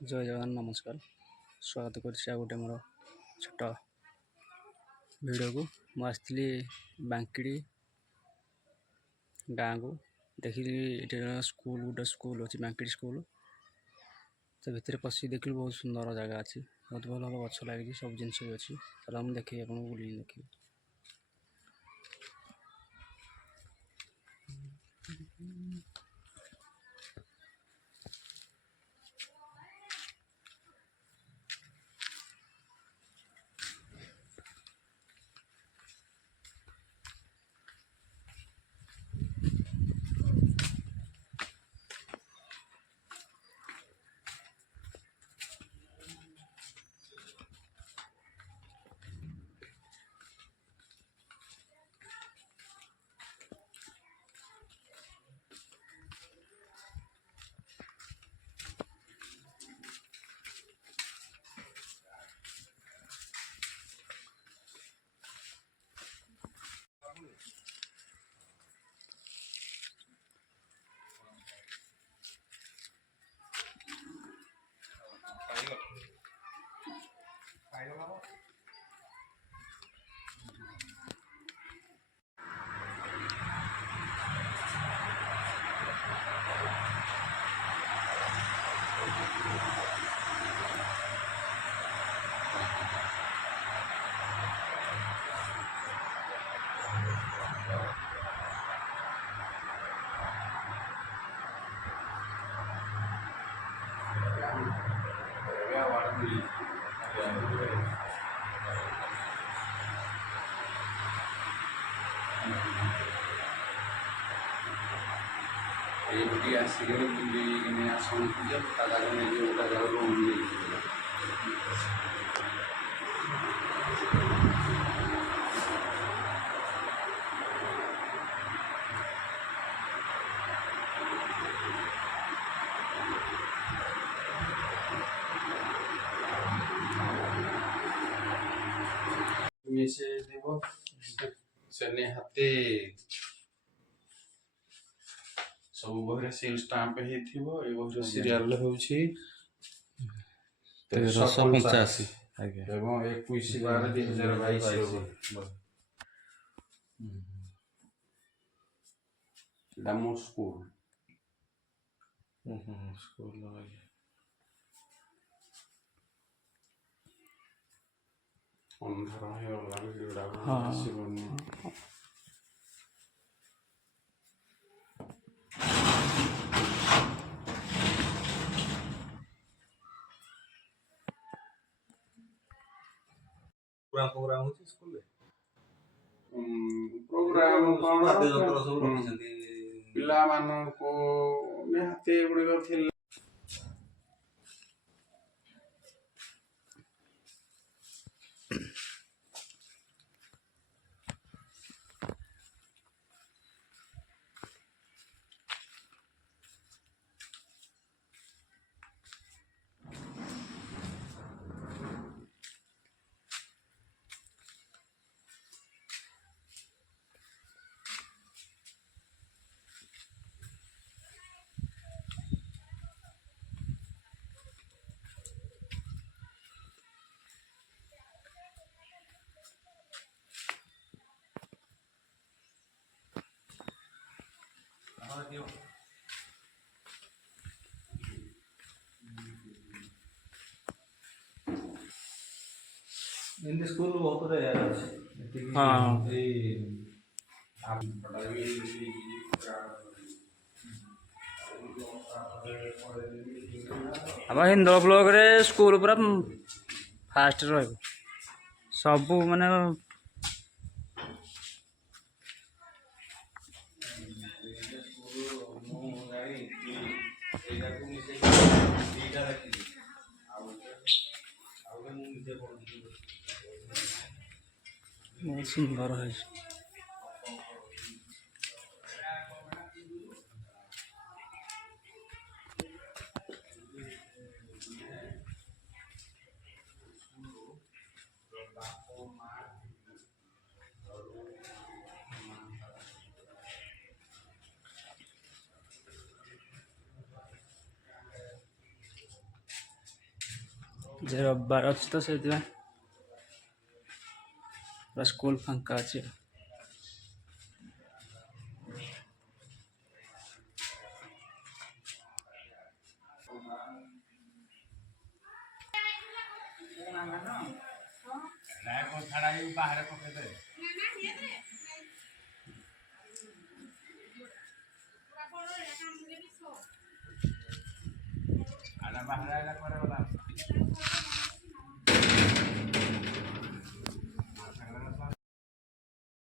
जय जगन्नाथ नमस्कार स्वागत कर गोटे मोर छोट भिडियो को मुझे बांकिड़ी गाँव को देखिली ये स्कूल गोटे स्कूल अच्छी बांकिड़ी स्कूल तो भितर पशि देखिए बहुत सुंदर जगह अच्छी बहुत भल भल गछ लगी सब जिन भी अच्छी चलो देखिए आपको बुल देखिए। ये आसिक बुले आसती से हाथे सब बहरे सील स्टाम्प हो सीरियल होउछि रस 85 एवं 21/12/2022 डामो स्कूल स्कूल अंधार है वाला वीडियो हाँ आसीबनी प्रोग्राम होची स्कूल रे प्रोग्राम कोन वाद्य यंत्र सब रखिसंती पिला मानन को निहाते गुडी थिला इन स्कूल बहुत रे यार अछि हाँ ए आप पढ़ाई अब हिंदोल ब्लॉक रे स्कूल पूरा फास्ट रही सब माने बहुत सुंदर है। যে রবিবার ଅଛି ତ ସେଇଥିପାଇଁ ପୁରା ସ୍କୁଲ ଫାଙ୍କା ଅଛି।